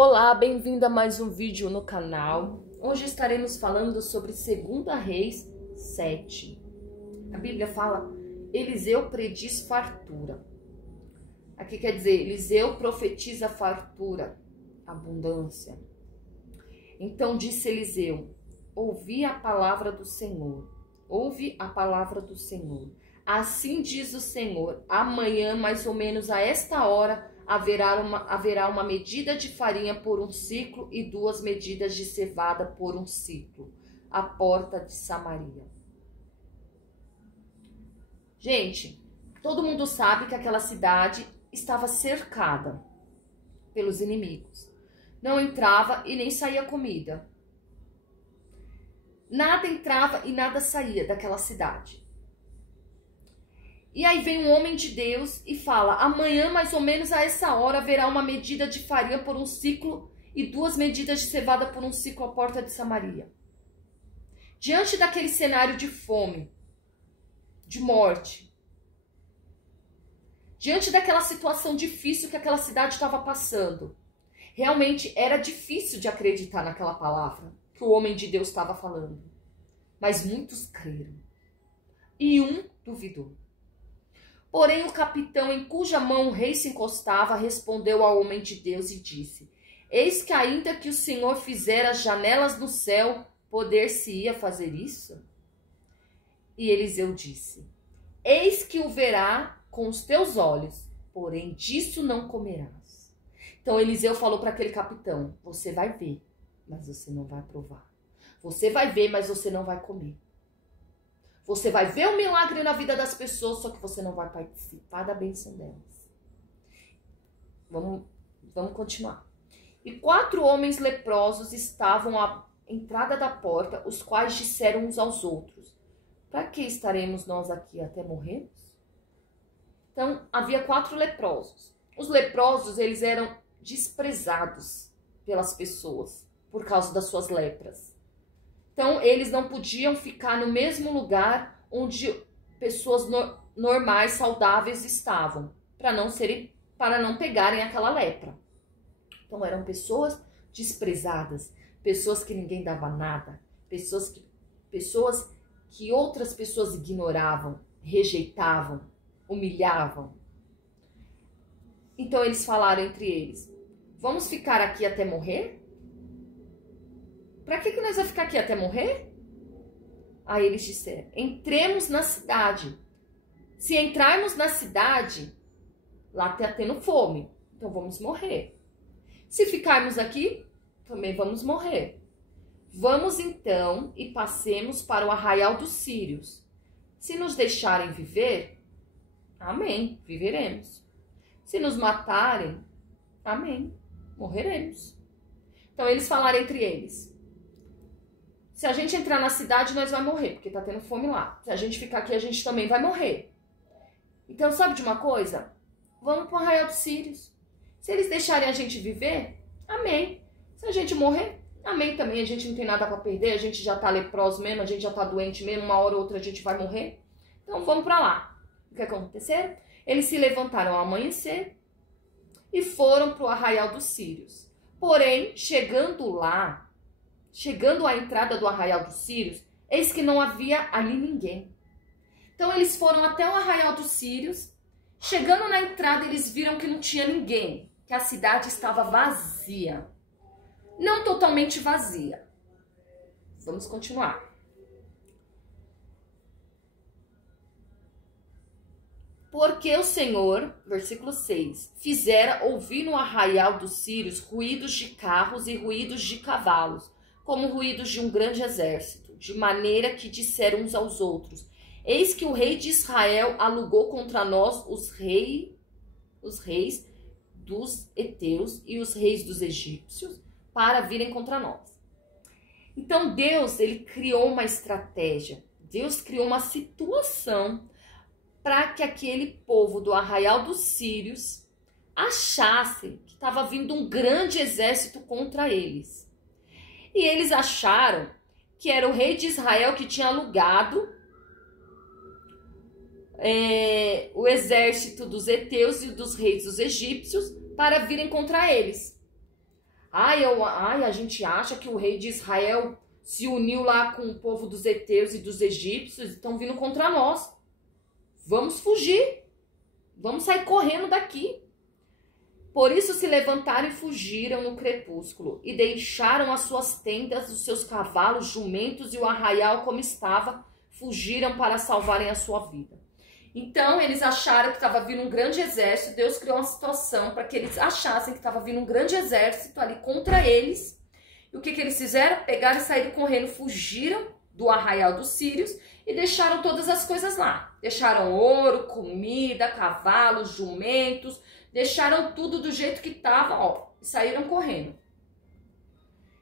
Olá, bem-vindo a mais um vídeo no canal. Hoje estaremos falando sobre 2 Reis 7. A Bíblia fala, Eliseu prediz fartura. Aqui quer dizer, Eliseu profetiza fartura, abundância. Então disse Eliseu, ouvi a palavra do Senhor. Ouve a palavra do Senhor. Assim diz o Senhor, amanhã, mais ou menos a esta hora, haverá uma medida de farinha por um ciclo e 2 medidas de cevada por um ciclo, à porta de Samaria. Gente, todo mundo sabe que aquela cidade estava cercada pelos inimigos. Não entrava e nem saía comida. Nada entrava e nada saía daquela cidade. E aí vem um homem de Deus e fala, amanhã mais ou menos a essa hora haverá uma medida de farinha por um ciclo e 2 medidas de cevada por um ciclo à porta de Samaria. Diante daquele cenário de fome, de morte, diante daquela situação difícil que aquela cidade estava passando, realmente era difícil de acreditar naquela palavra que o homem de Deus estava falando. Mas muitos creram e um duvidou. Porém, o capitão em cuja mão o rei se encostava respondeu ao homem de Deus e disse, eis que ainda que o Senhor fizera as janelas no céu, poder-se-ia fazer isso? E Eliseu disse, eis que o verá com os teus olhos, porém disso não comerás. Então Eliseu falou para aquele capitão, você vai ver, mas você não vai provar. Você vai ver, mas você não vai comer. Você vai ver o milagre na vida das pessoas, só que você não vai participar da bênção delas. Vamos continuar. E 4 homens leprosos estavam à entrada da porta, os quais disseram uns aos outros, para que estaremos nós aqui até morrermos? Então, havia 4 leprosos. Os leprosos, eles eram desprezados pelas pessoas, por causa das suas lepras. Então, eles não podiam ficar no mesmo lugar onde pessoas normais, saudáveis estavam, para não pegarem aquela lepra. Então, eram pessoas desprezadas, pessoas que ninguém dava nada, pessoas que outras pessoas ignoravam, rejeitavam, humilhavam. Então, eles falaram entre eles, vamos ficar aqui até morrer? Para que nós vamos ficar aqui até morrer? Aí eles disseram, entremos na cidade. Se entrarmos na cidade, lá está tendo fome, então vamos morrer. Se ficarmos aqui, também vamos morrer. Vamos então e passemos para o arraial dos sírios. Se nos deixarem viver, amém, viveremos. Se nos matarem, amém, morreremos. Então eles falaram entre eles, se a gente entrar na cidade, nós vamos morrer, porque tá tendo fome lá. Se a gente ficar aqui, a gente também vai morrer. Então, sabe de uma coisa? Vamos para o arraial dos sírios. Se eles deixarem a gente viver, amém. Se a gente morrer, amém também. A gente não tem nada para perder, a gente já tá leproso mesmo, a gente já tá doente mesmo, uma hora ou outra a gente vai morrer. Então, vamos para lá. O que aconteceu? Eles se levantaram ao amanhecer e foram para o arraial dos sírios. Porém, chegando à entrada do arraial dos sírios, eis que não havia ali ninguém. Então eles foram até o arraial dos sírios, chegando na entrada eles viram que não tinha ninguém, que a cidade estava vazia. Não totalmente vazia. Vamos continuar. Porque o Senhor, versículo 6, fizera ouvir no arraial dos sírios ruídos de carros e ruídos de cavalos, como ruídos de um grande exército, de maneira que disseram uns aos outros, eis que o rei de Israel alugou contra nós os reis dos heteus e os reis dos egípcios para virem contra nós. Então Deus, ele criou uma estratégia, Deus criou uma situação para que aquele povo do arraial dos sírios achassem que estava vindo um grande exército contra eles. E eles acharam que era o rei de Israel que tinha alugado o exército dos heteus e dos reis dos egípcios para virem contra eles. A gente acha que o rei de Israel se uniu lá com o povo dos heteus e dos egípcios e estão vindo contra nós. Vamos fugir. Vamos sair correndo daqui. Por isso se levantaram e fugiram no crepúsculo e deixaram as suas tendas, os seus cavalos, jumentos e o arraial como estava, fugiram para salvarem a sua vida. Então eles acharam que estava vindo um grande exército. Deus criou uma situação para que eles achassem que estava vindo um grande exército ali contra eles. E o que eles fizeram? Pegaram e saíram correndo, fugiram do arraial dos sírios e deixaram todas as coisas lá. Deixaram ouro, comida, cavalos, jumentos, deixaram tudo do jeito que estava, ó, e saíram correndo.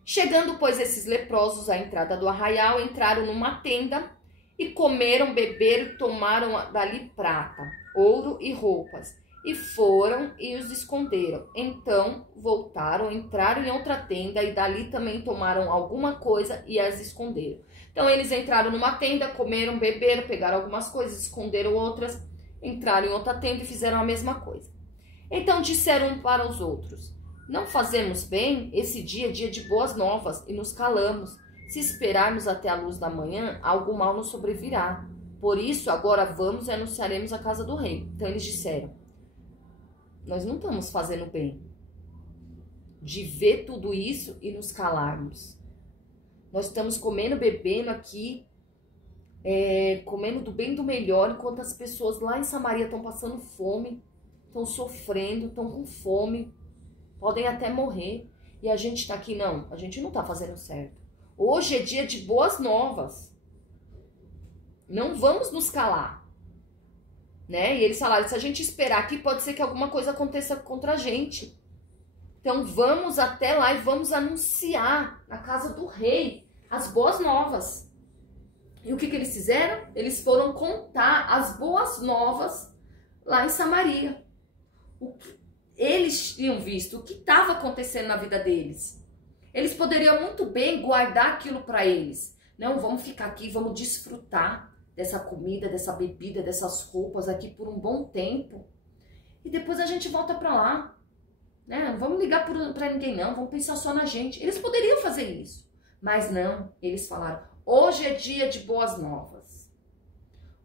Chegando, pois, esses leprosos à entrada do arraial, entraram numa tenda e comeram, beberam e tomaram dali prata, ouro e roupas. E foram e os esconderam. Então voltaram, entraram em outra tenda e dali também tomaram alguma coisa e as esconderam. Então eles entraram numa tenda, comeram, beberam, pegaram algumas coisas, esconderam outras, entraram em outra tenda e fizeram a mesma coisa. Então disseram um para os outros: não fazemos bem? Esse dia é dia de boas novas e nos calamos. Se esperarmos até a luz da manhã, algo mal nos sobrevirá. Por isso agora vamos e anunciaremos a casa do rei. Então eles disseram: nós não estamos fazendo bem de ver tudo isso e nos calarmos. Nós estamos comendo, bebendo aqui, comendo do bem e do melhor, enquanto as pessoas lá em Samaria estão passando fome, estão sofrendo, estão com fome, podem até morrer. E a gente está aqui, não, a gente não está fazendo certo. Hoje é dia de boas novas. Não vamos nos calar. Né? E eles falaram: se a gente esperar aqui, pode ser que alguma coisa aconteça contra a gente. Então vamos até lá e vamos anunciar na casa do rei as boas novas. E o que eles fizeram? Eles foram contar as boas novas lá em Samaria. O que eles tinham visto, o que estava acontecendo na vida deles. Eles poderiam muito bem guardar aquilo para eles. Não, vamos ficar aqui, vamos desfrutar dessa comida, dessa bebida, dessas roupas aqui por um bom tempo. E depois a gente volta para lá. Né? Não vamos ligar para ninguém não, vamos pensar só na gente. Eles poderiam fazer isso. Mas não, eles falaram: hoje é dia de boas novas.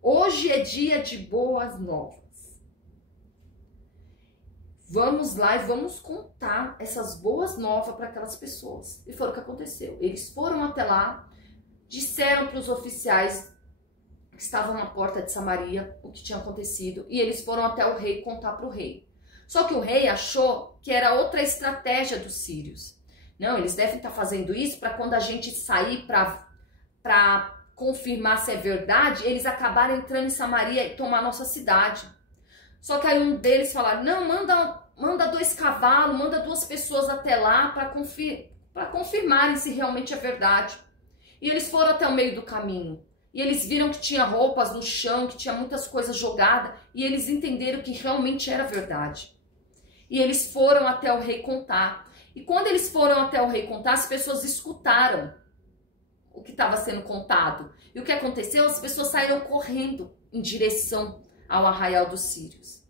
Hoje é dia de boas novas. Vamos lá e vamos contar essas boas novas para aquelas pessoas. E foi o que aconteceu. Eles foram até lá, disseram para os oficiais que estavam na porta de Samaria o que tinha acontecido, e eles foram até o rei contar para o rei. Só que o rei achou que era outra estratégia dos sírios. Não, eles devem estar fazendo isso para quando a gente sair para confirmar se é verdade, eles acabaram entrando em Samaria e tomar nossa cidade. Só que aí um deles falaram: não, manda 2 cavalos, manda 2 pessoas até lá para confirmarem se realmente é verdade. E eles foram até o meio do caminho. E eles viram que tinha roupas no chão, que tinha muitas coisas jogadas, e eles entenderam que realmente era verdade. E eles foram até o rei contar. E quando eles foram até o rei contar, as pessoas escutaram o que estava sendo contado. E o que aconteceu? As pessoas saíram correndo em direção ao arraial dos sírios.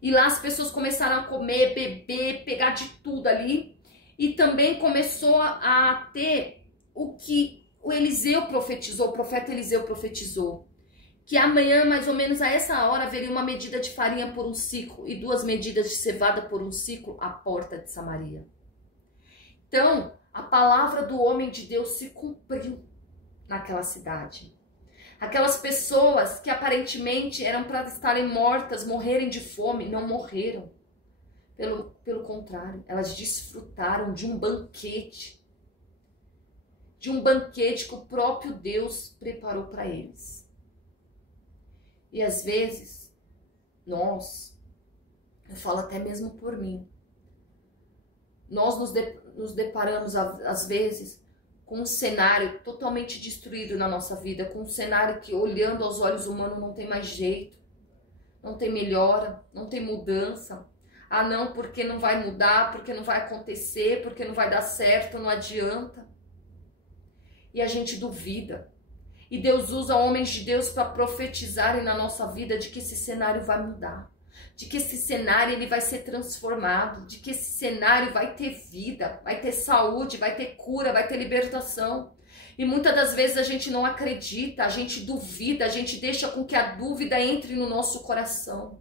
E lá as pessoas começaram a comer, beber, pegar de tudo ali. E também começou a ter o que o Eliseu profetizou, o profeta Eliseu profetizou, que amanhã, mais ou menos a essa hora, haveria uma medida de farinha por um ciclo e 2 medidas de cevada por um ciclo à porta de Samaria. Então, a palavra do homem de Deus se cumpriu naquela cidade. Aquelas pessoas que aparentemente eram para estarem mortas, morrerem de fome, não morreram. Pelo contrário, elas desfrutaram de um banquete. De um banquete que o próprio Deus preparou para eles. E às vezes, eu falo até mesmo por mim, nós nos deparamos às vezes com um cenário totalmente destruído na nossa vida, com um cenário que, olhando aos olhos humanos, não tem mais jeito, não tem melhora, não tem mudança. Ah não, porque não vai mudar, porque não vai acontecer, porque não vai dar certo, não adianta. E a gente duvida. E Deus usa homens de Deus para profetizarem na nossa vida de que esse cenário vai mudar. de que esse cenário ele vai ser transformado, de que esse cenário vai ter vida, vai ter saúde, vai ter cura, vai ter libertação. E muitas das vezes a gente não acredita, a gente duvida, a gente deixa com que a dúvida entre no nosso coração.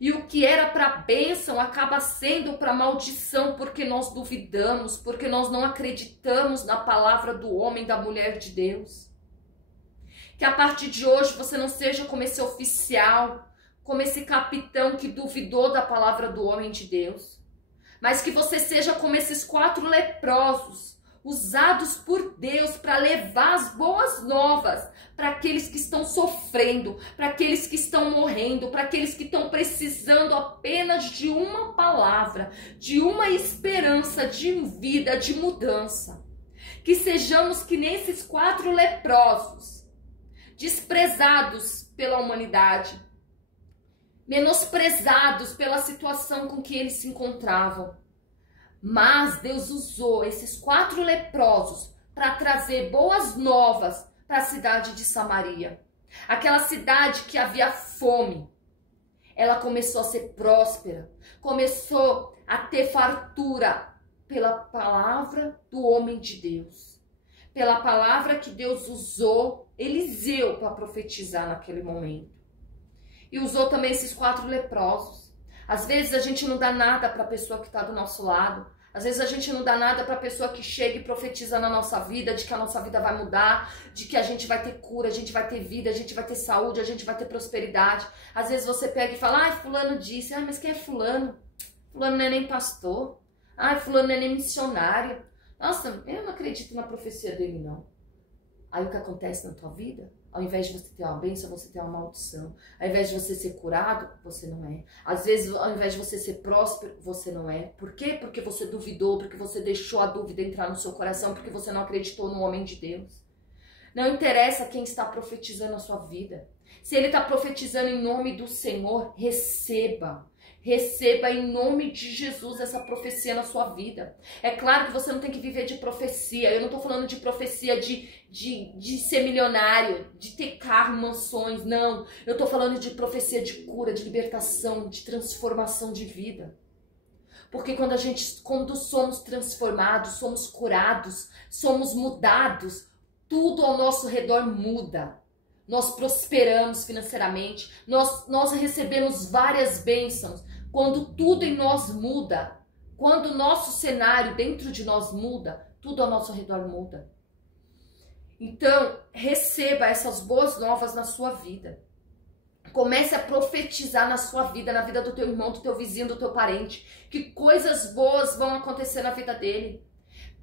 E o que era para bênção acaba sendo para maldição, porque nós duvidamos, porque nós não acreditamos na palavra do homem, da mulher de Deus. Que a partir de hoje você não seja como esse oficial, como esse capitão que duvidou da palavra do homem de Deus, mas que você seja como esses 4 leprosos, usados por Deus para levar as boas novas para aqueles que estão sofrendo, para aqueles que estão morrendo, para aqueles que estão precisando apenas de uma palavra, de uma esperança de vida, de mudança. Que sejamos que nem esses 4 leprosos, desprezados pela humanidade, menosprezados pela situação com que eles se encontravam. Mas Deus usou esses 4 leprosos para trazer boas novas para a cidade de Samaria. Aquela cidade que havia fome. Ela começou a ser próspera, começou a ter fartura pela palavra do homem de Deus. Pela palavra que Deus usou Eliseu para profetizar naquele momento. E usou também esses 4 leprosos. Às vezes a gente não dá nada para a pessoa que está do nosso lado. Às vezes a gente não dá nada para a pessoa que chega e profetiza na nossa vida, de que a nossa vida vai mudar, de que a gente vai ter cura, a gente vai ter vida, a gente vai ter saúde, a gente vai ter prosperidade. Às vezes você pega e fala, ai, fulano disse, ai, mas quem é fulano? Fulano não é nem pastor. Ai, fulano não é nem missionário. Nossa, eu não acredito na profecia dele, não. Aí o que acontece na tua vida? Ao invés de você ter uma bênção, você tem uma maldição. Ao invés de você ser curado, você não é. Às vezes, ao invés de você ser próspero, você não é. Por quê? Porque você duvidou, porque você deixou a dúvida entrar no seu coração, porque você não acreditou no homem de Deus. Não interessa quem está profetizando a sua vida. Se ele está profetizando em nome do Senhor, receba. Receba em nome de Jesus essa profecia na sua vida. É claro que você não tem que viver de profecia. Eu não estou falando de profecia de ser milionário, de ter carro, mansões. Não. Eu estou falando de profecia de cura, de libertação, de transformação de vida. Porque quando somos transformados, somos curados, somos mudados, tudo ao nosso redor muda. Nós prosperamos financeiramente, nós recebemos várias bênçãos. Quando tudo em nós muda, quando o nosso cenário dentro de nós muda, tudo ao nosso redor muda. Então, receba essas boas novas na sua vida. Comece a profetizar na sua vida, na vida do teu irmão, do teu vizinho, do teu parente, que coisas boas vão acontecer na vida dele.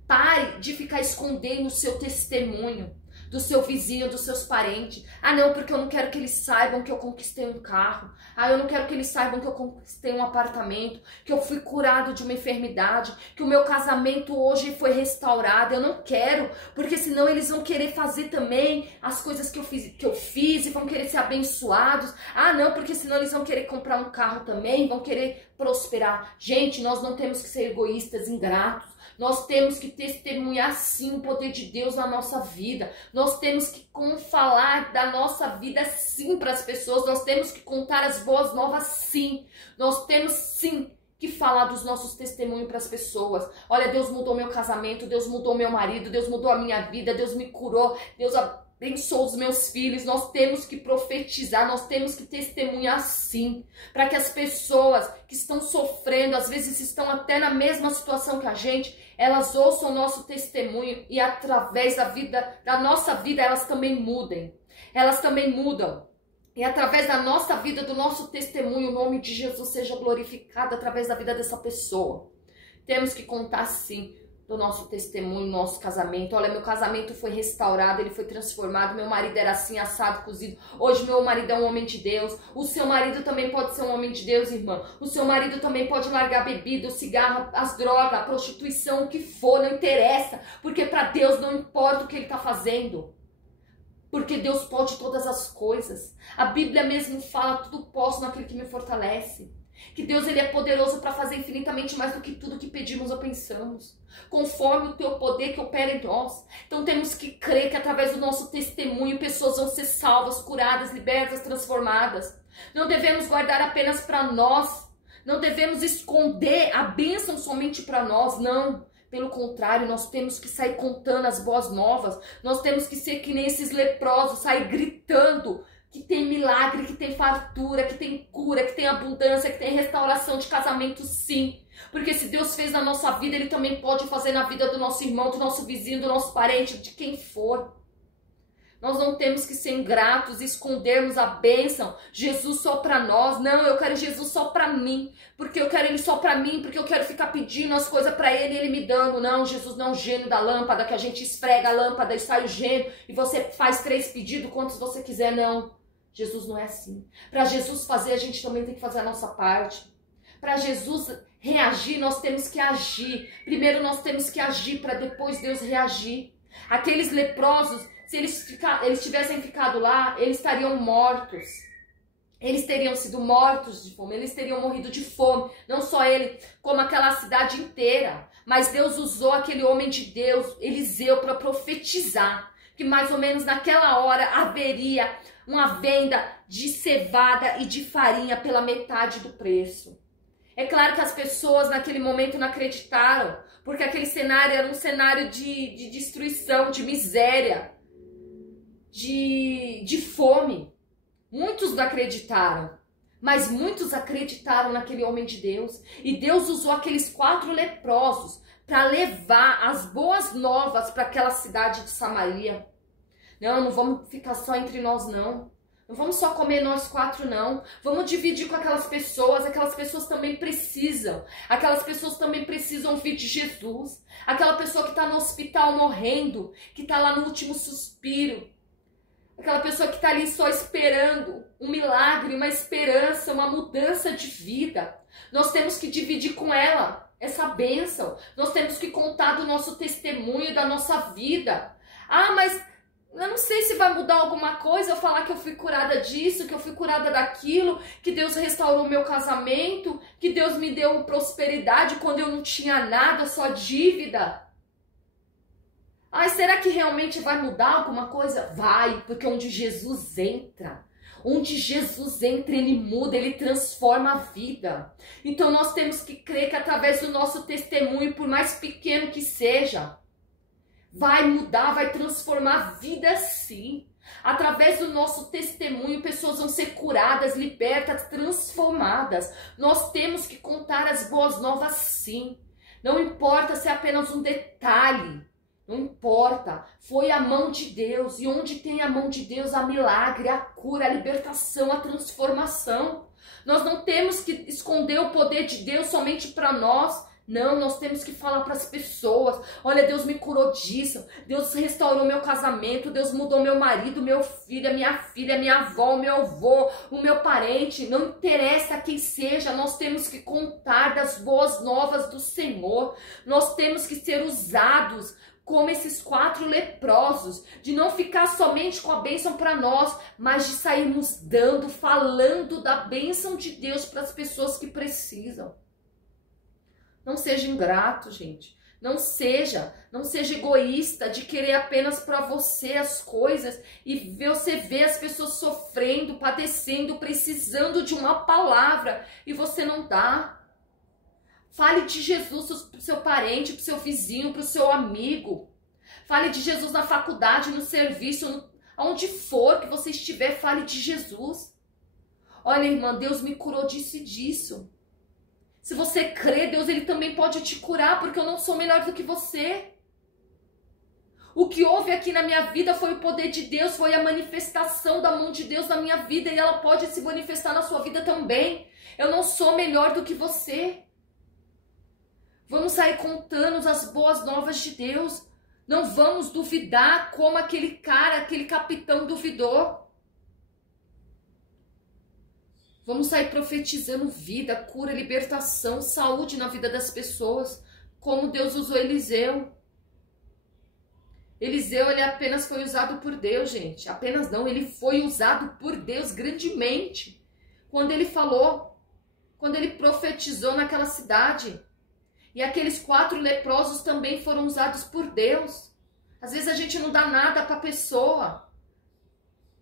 Pare de ficar escondendo o seu testemunho do seu vizinho, dos seus parentes. Ah, não, porque eu não quero que eles saibam que eu conquistei um carro. Ah, eu não quero que eles saibam que eu conquistei um apartamento, que eu fui curado de uma enfermidade, que o meu casamento hoje foi restaurado. Eu não quero, porque senão eles vão querer fazer também as coisas que eu fiz e vão querer ser abençoados. Ah, não, porque senão eles vão querer comprar um carro também, vão querer prosperar. Gente, nós não temos que ser egoístas, ingratos. Nós temos que testemunhar sim o poder de Deus na nossa vida. Nós temos que falar da nossa vida sim para as pessoas. Nós temos que contar as boas novas sim. Nós temos sim que falar dos nossos testemunhos para as pessoas. Olha, Deus mudou meu casamento, Deus mudou meu marido, Deus mudou a minha vida, Deus me curou, Deus abençoou os meus filhos. Nós temos que profetizar, nós temos que testemunhar sim, para que as pessoas que estão sofrendo, às vezes estão até na mesma situação que a gente, elas ouçam o nosso testemunho e através da nossa vida, elas também mudem. Elas também mudam. E através da nossa vida, do nosso testemunho, o nome de Jesus seja glorificado através da vida dessa pessoa. Temos que contar sim do nosso testemunho, nosso casamento. Olha, meu casamento foi restaurado, ele foi transformado, meu marido era assim, assado, cozido. Hoje meu marido é um homem de Deus. O seu marido também pode ser um homem de Deus, irmã. O seu marido também pode largar a bebida, o cigarro, as drogas, a prostituição, o que for, não interessa. Porque para Deus não importa o que ele está fazendo. Porque Deus pode todas as coisas. A Bíblia mesmo fala, tudo posso naquele que me fortalece. Que Deus ele é poderoso para fazer infinitamente mais do que tudo que pedimos ou pensamos, conforme o teu poder que opera em nós. Então temos que crer que através do nosso testemunho pessoas vão ser salvas, curadas, libertas, transformadas. Não devemos guardar apenas para nós. Não devemos esconder a bênção somente para nós, não. Pelo contrário, nós temos que sair contando as boas novas. Nós temos que ser que nem esses leprosos, sair gritando que tem milagre, que tem fartura, que tem cura, que tem abundância, que tem restauração de casamento, sim. Porque se Deus fez na nossa vida, Ele também pode fazer na vida do nosso irmão, do nosso vizinho, do nosso parente, de quem for. Nós não temos que ser ingratos e escondermos a bênção. Jesus só para nós. Não, eu quero Jesus só para mim. Porque eu quero Ele só para mim. Porque eu quero ficar pedindo as coisas para Ele e Ele me dando. Não, Jesus não é um gênio da lâmpada que a gente esfrega a lâmpada e sai o gênio. E você faz 3 pedidos, quantos você quiser. Não, Jesus não é assim. Para Jesus fazer, a gente também tem que fazer a nossa parte. Para Jesus reagir, nós temos que agir. Primeiro nós temos que agir para depois Deus reagir. Aqueles leprosos, se eles tivessem ficado lá, eles estariam mortos. Eles teriam sido mortos de fome, eles teriam morrido de fome. Não só ele, como aquela cidade inteira. Mas Deus usou aquele homem de Deus, Eliseu, para profetizar que mais ou menos naquela hora haveria uma venda de cevada e de farinha pela metade do preço. É claro que as pessoas naquele momento não acreditaram, porque aquele cenário era um cenário de destruição, de miséria, de fome. Muitos não acreditaram, mas muitos acreditaram naquele homem de Deus. E Deus usou aqueles 4 leprosos para levar as boas novas para aquela cidade de Samaria. Não vamos ficar só entre nós, não. Não vamos só comer nós 4, não. Vamos dividir com aquelas pessoas também precisam. Aquelas pessoas também precisam ouvir de Jesus. Aquela pessoa que está no hospital morrendo, que está lá no último suspiro. Aquela pessoa que está ali só esperando um milagre, uma esperança, uma mudança de vida. Nós temos que dividir com ela essa bênção. Nós temos que contar do nosso testemunho, da nossa vida. Ah, mas eu não sei se vai mudar alguma coisa eu falar que eu fui curada disso, que eu fui curada daquilo, que Deus restaurou meu casamento, que Deus me deu prosperidade quando eu não tinha nada, só dívida. Ai, será que realmente vai mudar alguma coisa? Vai, porque onde Jesus entra, ele muda, ele transforma a vida. Então nós temos que crer que através do nosso testemunho, por mais pequeno que seja, vai mudar, vai transformar a vida sim. Através do nosso testemunho, pessoas vão ser curadas, libertas, transformadas. Nós temos que contar as boas novas sim. Não importa se é apenas um detalhe. Não importa, foi a mão de Deus, e onde tem a mão de Deus, há milagre, a cura, a libertação, a transformação. Nós não temos que esconder o poder de Deus somente para nós, não, nós temos que falar para as pessoas, olha, Deus me curou disso, Deus restaurou meu casamento, Deus mudou meu marido, meu filho, a minha avó, o meu avô, o meu parente, não interessa quem seja, nós temos que contar das boas novas do Senhor, nós temos que ser usados como esses 4 leprosos, de não ficar somente com a bênção para nós, mas de sairmos dando, falando da bênção de Deus para as pessoas que precisam. Não seja ingrato, gente. Não seja egoísta de querer apenas para você as coisas e você vê as pessoas sofrendo, padecendo, precisando de uma palavra e você não dá. Fale de Jesus para o seu parente, para o seu vizinho, para o seu amigo. Fale de Jesus na faculdade, no serviço, aonde for que você estiver, fale de Jesus. Olha, irmã, Deus me curou disso e disso. Se você crê, Deus ele também pode te curar, porque eu não sou melhor do que você. O que houve aqui na minha vida foi o poder de Deus, foi a manifestação da mão de Deus na minha vida, e ela pode se manifestar na sua vida também. Eu não sou melhor do que você. Vamos sair contando as boas novas de Deus. Não vamos duvidar como aquele cara, aquele capitão duvidou. Vamos sair profetizando vida, cura, libertação, saúde na vida das pessoas, como Deus usou Eliseu. Eliseu, ele apenas foi usado por Deus, gente. Apenas não, ele foi usado por Deus grandemente. Quando ele falou, quando ele profetizou naquela cidade. E aqueles 4 leprosos também foram usados por Deus. Às vezes a gente não dá nada para a pessoa.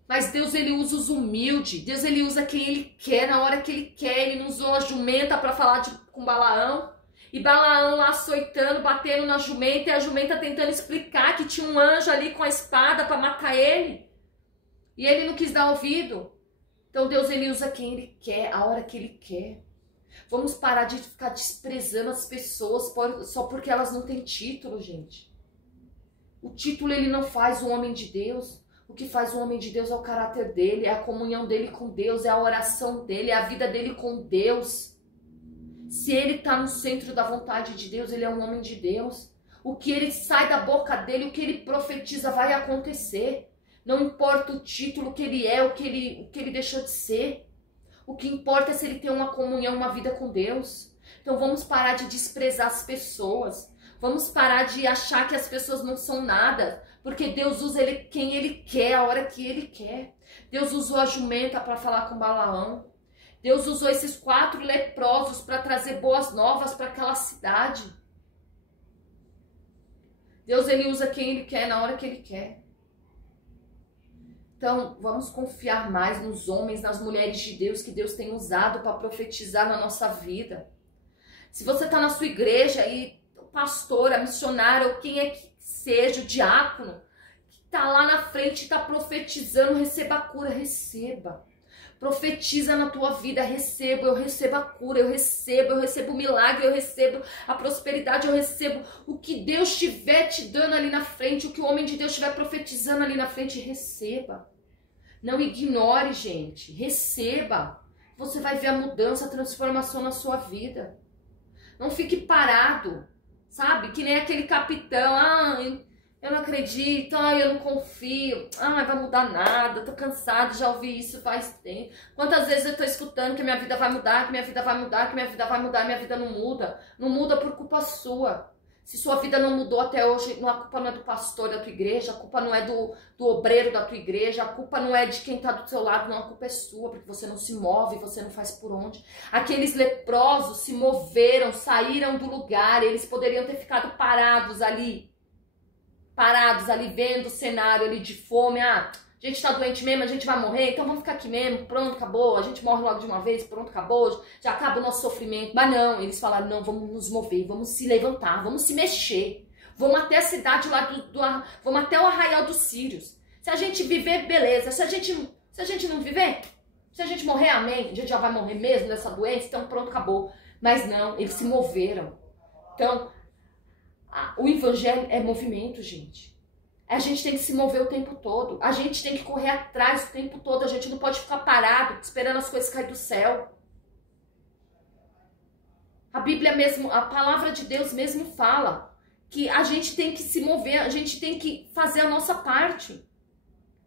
Mas Deus, ele usa os humildes. Deus, ele usa quem ele quer, na hora que ele quer. Ele não usou a jumenta para falar com Balaão. E Balaão lá açoitando, batendo na jumenta. E a jumenta tentando explicar que tinha um anjo ali com a espada para matar ele. E ele não quis dar ouvido. Então Deus, ele usa quem ele quer, a hora que ele quer. Vamos parar de ficar desprezando as pessoas só porque elas não têm título, gente. O título, ele não faz o homem de Deus. O que faz o homem de Deus é o caráter dele, é a comunhão dele com Deus, é a oração dele, é a vida dele com Deus. Se ele está no centro da vontade de Deus, ele é um homem de Deus. O que ele sai da boca dele, o que ele profetiza vai acontecer. Não importa o título que ele é, o que ele deixou de ser. O que importa é se ele tem uma comunhão, uma vida com Deus. Então vamos parar de desprezar as pessoas. Vamos parar de achar que as pessoas não são nada. Porque Deus usa quem ele quer, a hora que ele quer. Deus usou a jumenta para falar com Balaão. Deus usou esses 4 leprosos para trazer boas novas para aquela cidade. Deus, ele usa quem ele quer, na hora que ele quer. Então, vamos confiar mais nos homens, nas mulheres de Deus que Deus tem usado para profetizar na nossa vida. Se você está na sua igreja e o pastor, a missionária, ou quem é que seja, o diácono, que está lá na frente e está profetizando, receba a cura, receba. Profetiza na tua vida, eu recebo a cura, eu recebo o milagre, eu recebo a prosperidade, eu recebo o que Deus estiver te dando ali na frente, o que o homem de Deus estiver profetizando ali na frente, receba. Não ignore, gente, receba. Você vai ver a mudança, a transformação na sua vida. Não fique parado, sabe? Que nem aquele capitão, eu não acredito, eu não confio, vai mudar nada, eu tô cansado, já ouvi isso faz tempo. Quantas vezes eu tô escutando que minha vida vai mudar, que minha vida vai mudar, que minha vida vai mudar, minha vida não muda. Não muda por culpa sua. Se sua vida não mudou até hoje, a culpa não é do pastor da tua igreja, a culpa não é do obreiro da tua igreja, a culpa não é de quem tá do teu lado, não, a culpa é sua, porque você não se move, você não faz por onde. Aqueles leprosos se moveram, saíram do lugar, eles poderiam ter ficado parados ali vendo o cenário ali de fome. A gente tá doente mesmo, a gente vai morrer, então vamos ficar aqui mesmo, pronto, acabou, a gente morre logo de uma vez, pronto, acabou, já acaba o nosso sofrimento. Mas não, eles falaram, não, vamos nos mover, vamos se levantar, vamos se mexer, vamos até a cidade lá vamos até o arraial dos Sírios. Se a gente viver, beleza, se a gente não viver, se a gente morrer, amém, a gente já vai morrer mesmo dessa doença, então pronto, acabou. Mas não, eles se moveram. Então, o evangelho é movimento, gente. A gente tem que se mover o tempo todo. A gente tem que correr atrás o tempo todo. A gente não pode ficar parado, esperando as coisas cair do céu. A Bíblia mesmo, a palavra de Deus mesmo fala que a gente tem que se mover, a gente tem que fazer a nossa parte.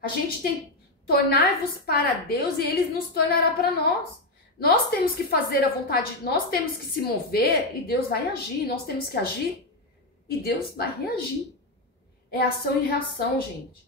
A gente tem que tornar-vos para Deus e Ele nos tornará para nós. Nós temos que fazer a vontade, nós temos que se mover e Deus vai agir. Nós temos que agir e Deus vai reagir. É ação e reação, gente.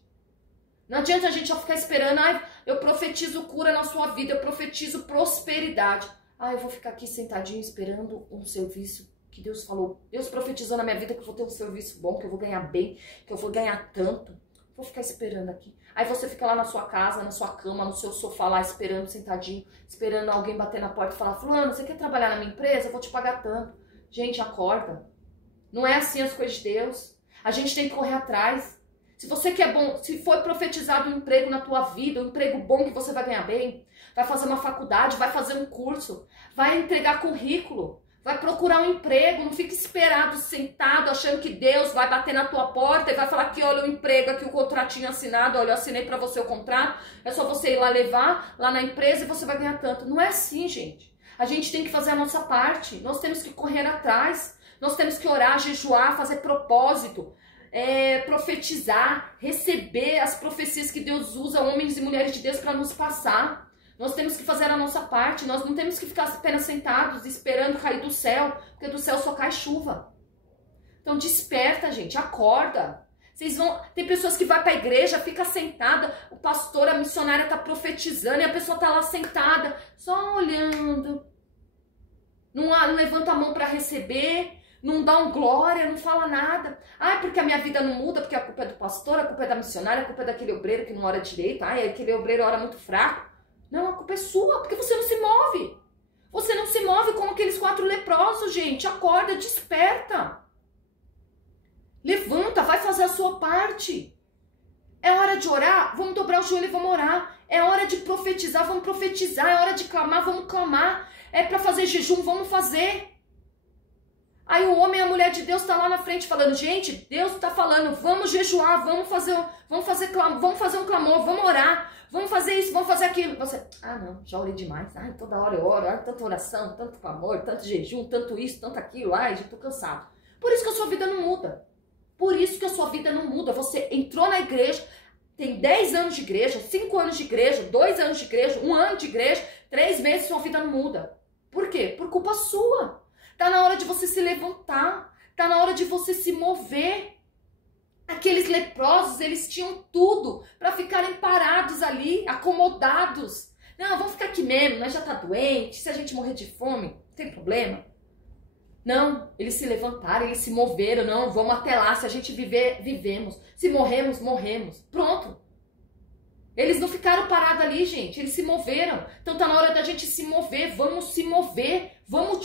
Não adianta a gente só ficar esperando, eu profetizo cura na sua vida, eu profetizo prosperidade. Eu vou ficar aqui sentadinho esperando um serviço que Deus falou. Deus profetizou na minha vida que eu vou ter um serviço bom, que eu vou ganhar bem, que eu vou ganhar tanto. Vou ficar esperando aqui. Aí você fica lá na sua casa, na sua cama, no seu sofá lá, esperando, sentadinho, esperando alguém bater na porta e falar, fulano, você quer trabalhar na minha empresa? Eu vou te pagar tanto. Gente, acorda. Não é assim as coisas de Deus. A gente tem que correr atrás. Se você quer bom, se for profetizado um emprego na tua vida, um emprego bom que você vai ganhar bem, vai fazer uma faculdade, vai fazer um curso, vai entregar currículo, vai procurar um emprego, não fique esperado, sentado, achando que Deus vai bater na tua porta e vai falar que olha o emprego aqui, o contratinho assinado, olha, eu assinei pra você o contrato, é só você ir lá levar, lá na empresa e você vai ganhar tanto. Não é assim, gente. A gente tem que fazer a nossa parte, nós temos que correr atrás. Nós temos que orar, jejuar, fazer propósito, profetizar, receber as profecias que Deus usa, homens e mulheres de Deus, para nos passar. Nós temos que fazer a nossa parte, nós não temos que ficar apenas sentados esperando cair do céu, porque do céu só cai chuva. Então desperta, gente, acorda. Tem pessoas que vão para a igreja, fica sentada, o pastor, a missionária está profetizando e a pessoa está lá sentada, só olhando. Não levanta a mão para receber. Não dá um glória, não fala nada. Ah, porque a minha vida não muda, porque a culpa é do pastor, a culpa é da missionária, a culpa é daquele obreiro que não ora direito. Ah, aquele obreiro ora muito fraco. Não, a culpa é sua, porque você não se move. Você não se move como aqueles 4 leprosos, gente. Acorda, desperta. Levanta, vai fazer a sua parte. É hora de orar? Vamos dobrar o joelho e vamos orar. É hora de profetizar? Vamos profetizar. É hora de clamar? Vamos clamar. É para fazer jejum? Vamos fazer. Aí o homem e a mulher de Deus tá lá na frente falando, gente, Deus tá falando, vamos jejuar, vamos fazer um clamor, vamos orar, vamos fazer isso, vamos fazer aquilo. Você, não, já orei demais. Ai, toda hora eu oro, tanta oração, tanto clamor, tanto jejum, tanto isso, tanto aquilo. Ai, já tô cansado. Por isso que a sua vida não muda. Por isso que a sua vida não muda. Você entrou na igreja, tem 10 anos de igreja, 5 anos de igreja, 2 anos de igreja, 1 ano de igreja, 3 meses sua vida não muda. Por quê? Por culpa sua. Tá na hora de você se levantar. Tá na hora de você se mover. Aqueles leprosos, eles tinham tudo para ficarem parados ali, acomodados. Não, vamos ficar aqui mesmo, nós já tá doente, se a gente morrer de fome, não tem problema. Não, eles se levantaram, eles se moveram, não, vamos até lá, se a gente viver, vivemos. Se morremos, morremos. Pronto. Eles não ficaram parados ali, gente, eles se moveram. Então tá na hora da gente se mover, vamos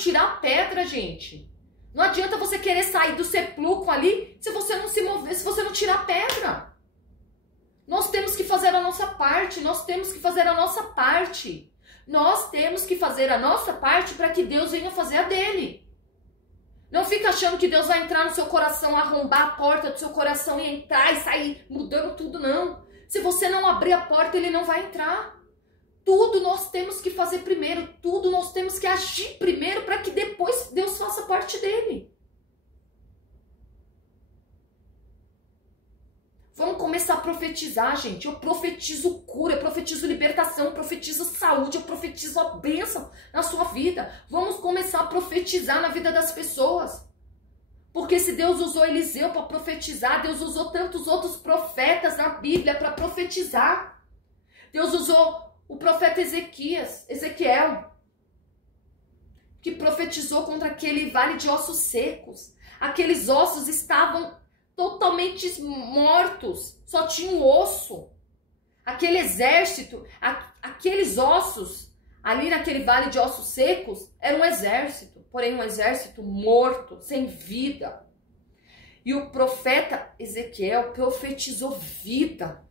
tirar a pedra, gente. Não adianta você querer sair do sepulcro ali se você não se mover, se você não tirar a pedra. Nós temos que fazer a nossa parte, nós temos que fazer a nossa parte. Nós temos que fazer a nossa parte para que Deus venha fazer a dele. Não fica achando que Deus vai entrar no seu coração, arrombar a porta do seu coração e entrar e sair mudando tudo, não. Se você não abrir a porta, ele não vai entrar. Tudo nós temos que fazer primeiro, tudo nós temos que agir primeiro para que depois Deus faça parte dele. Vamos começar a profetizar, gente. Eu profetizo cura, eu profetizo libertação, eu profetizo saúde, eu profetizo a bênção na sua vida. Vamos começar a profetizar na vida das pessoas. Porque se Deus usou Eliseu para profetizar, Deus usou tantos outros profetas na Bíblia para profetizar. Deus usou o profeta Ezequiel, que profetizou contra aquele vale de ossos secos. Aqueles ossos estavam totalmente mortos, só tinha um osso. Aquele exército, aqueles ossos ali naquele vale de ossos secos, era um exército, porém um exército morto, sem vida. E o profeta Ezequiel profetizou vida.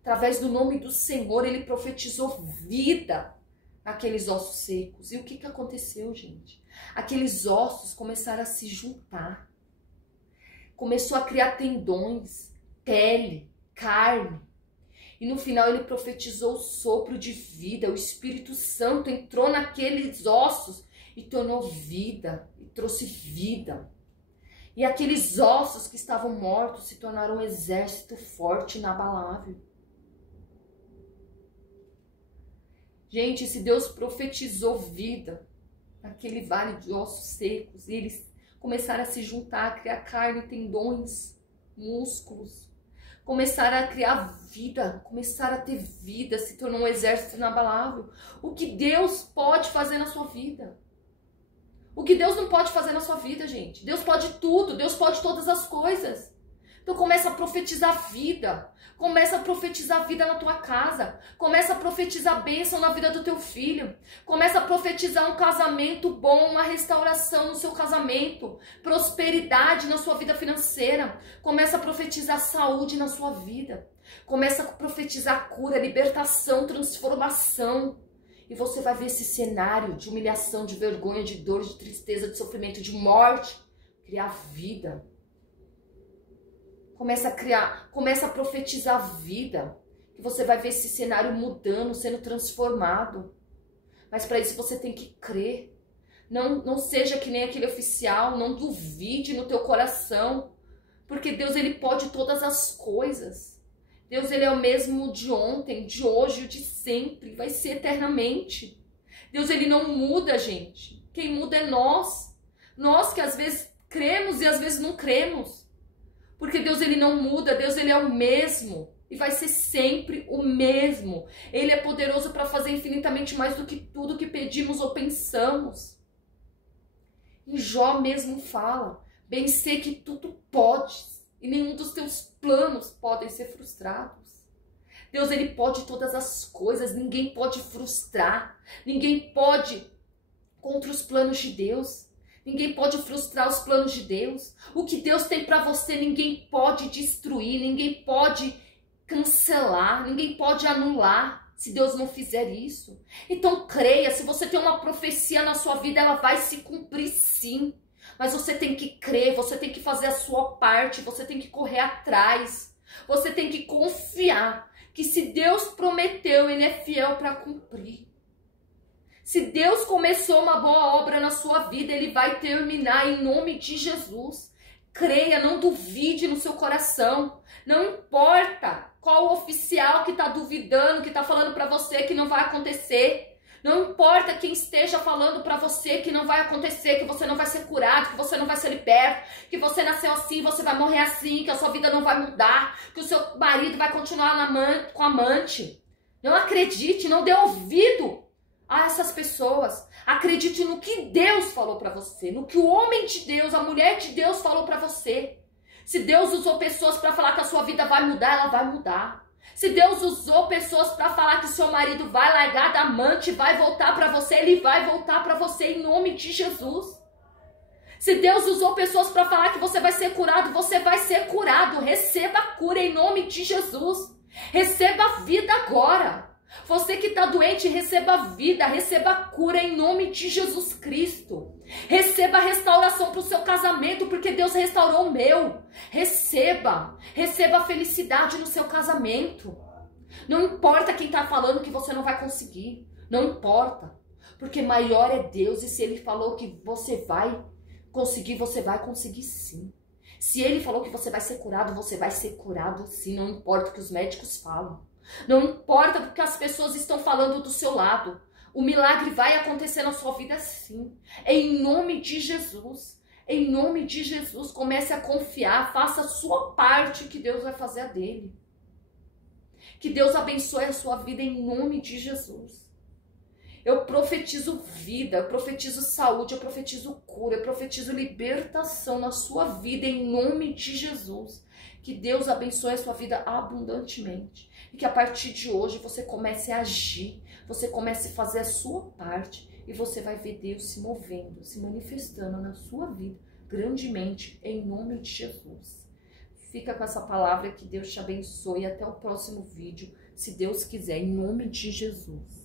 Através do nome do Senhor, ele profetizou vida naqueles ossos secos. E o que aconteceu, gente? Aqueles ossos começaram a se juntar. Começou a criar tendões, pele, carne. E no final ele profetizou o sopro de vida. O Espírito Santo entrou naqueles ossos e tornou vida, e trouxe vida. E aqueles ossos que estavam mortos se tornaram um exército forte e inabalável. Gente, se Deus profetizou vida naquele vale de ossos secos, e eles começaram a se juntar, a criar carne, tendões, músculos, começaram a criar vida, começaram a ter vida, se tornou um exército inabalável. O que Deus pode fazer na sua vida? O que Deus não pode fazer na sua vida, gente? Deus pode tudo, Deus pode todas as coisas. Então começa a profetizar vida, começa a profetizar vida na tua casa, começa a profetizar bênção na vida do teu filho, começa a profetizar um casamento bom, uma restauração no seu casamento, prosperidade na sua vida financeira, começa a profetizar saúde na sua vida, começa a profetizar cura, libertação, transformação. E você vai ver esse cenário de humilhação, de vergonha, de dor, de tristeza, de sofrimento, de morte, criar vida. Começa a criar, começa a profetizar vida, que você vai ver esse cenário mudando, sendo transformado. Mas para isso você tem que crer. Não seja que nem aquele oficial, não duvide no teu coração, porque Deus, ele pode todas as coisas. Deus, ele é o mesmo de ontem, de hoje, de sempre, vai ser eternamente. Deus, ele não muda, gente. Quem muda é nós. Nós que às vezes cremos e às vezes não cremos. Porque Deus, ele não muda, Deus, ele é o mesmo e vai ser sempre o mesmo. Ele é poderoso para fazer infinitamente mais do que tudo que pedimos ou pensamos. E Jó mesmo fala: bem sei que tudo podes e nenhum dos teus planos podem ser frustrados. Deus, ele pode todas as coisas, ninguém pode frustrar, ninguém pode contra os planos de Deus. Ninguém pode frustrar os planos de Deus. O que Deus tem para você, ninguém pode destruir, ninguém pode cancelar, ninguém pode anular, se Deus não fizer isso. Então creia, se você tem uma profecia na sua vida, ela vai se cumprir sim. Mas você tem que crer, você tem que fazer a sua parte, você tem que correr atrás. Você tem que confiar que se Deus prometeu, ele é fiel para cumprir. Se Deus começou uma boa obra na sua vida, ele vai terminar em nome de Jesus. Creia, não duvide no seu coração. Não importa qual oficial que está duvidando, que está falando para você que não vai acontecer. Não importa quem esteja falando para você que não vai acontecer, que você não vai ser curado, que você não vai ser liberto, que você nasceu assim, você vai morrer assim, que a sua vida não vai mudar, que o seu marido vai continuar com amante. Não acredite, não dê ouvido a essas pessoas. Acredite no que Deus falou para você, no que o homem de Deus, a mulher de Deus falou para você. Se Deus usou pessoas para falar que a sua vida vai mudar, ela vai mudar. Se Deus usou pessoas para falar que seu marido vai largar da amante, vai voltar para você, ele vai voltar para você em nome de Jesus. Se Deus usou pessoas para falar que você vai ser curado, você vai ser curado. Receba a cura em nome de Jesus. Receba a vida agora. Você que está doente, receba a vida, receba a cura em nome de Jesus Cristo. Receba a restauração para o seu casamento, porque Deus restaurou o meu. Receba a felicidade no seu casamento. Não importa quem está falando que você não vai conseguir, não importa, porque maior é Deus, e se Ele falou que você vai conseguir sim. Se Ele falou que você vai ser curado sim, não importa o que os médicos falam. Não importa o que as pessoas estão falando do seu lado. O milagre vai acontecer na sua vida sim. Em nome de Jesus. Em nome de Jesus. Comece a confiar. Faça a sua parte, que Deus vai fazer a dele. Que Deus abençoe a sua vida em nome de Jesus. Eu profetizo vida, eu profetizo saúde, eu profetizo cura, eu profetizo libertação na sua vida em nome de Jesus. Que Deus abençoe a sua vida abundantemente. E que a partir de hoje você comece a agir, você comece a fazer a sua parte e você vai ver Deus se movendo, se manifestando na sua vida grandemente em nome de Jesus. Fica com essa palavra, que Deus te abençoe e até o próximo vídeo, se Deus quiser, em nome de Jesus.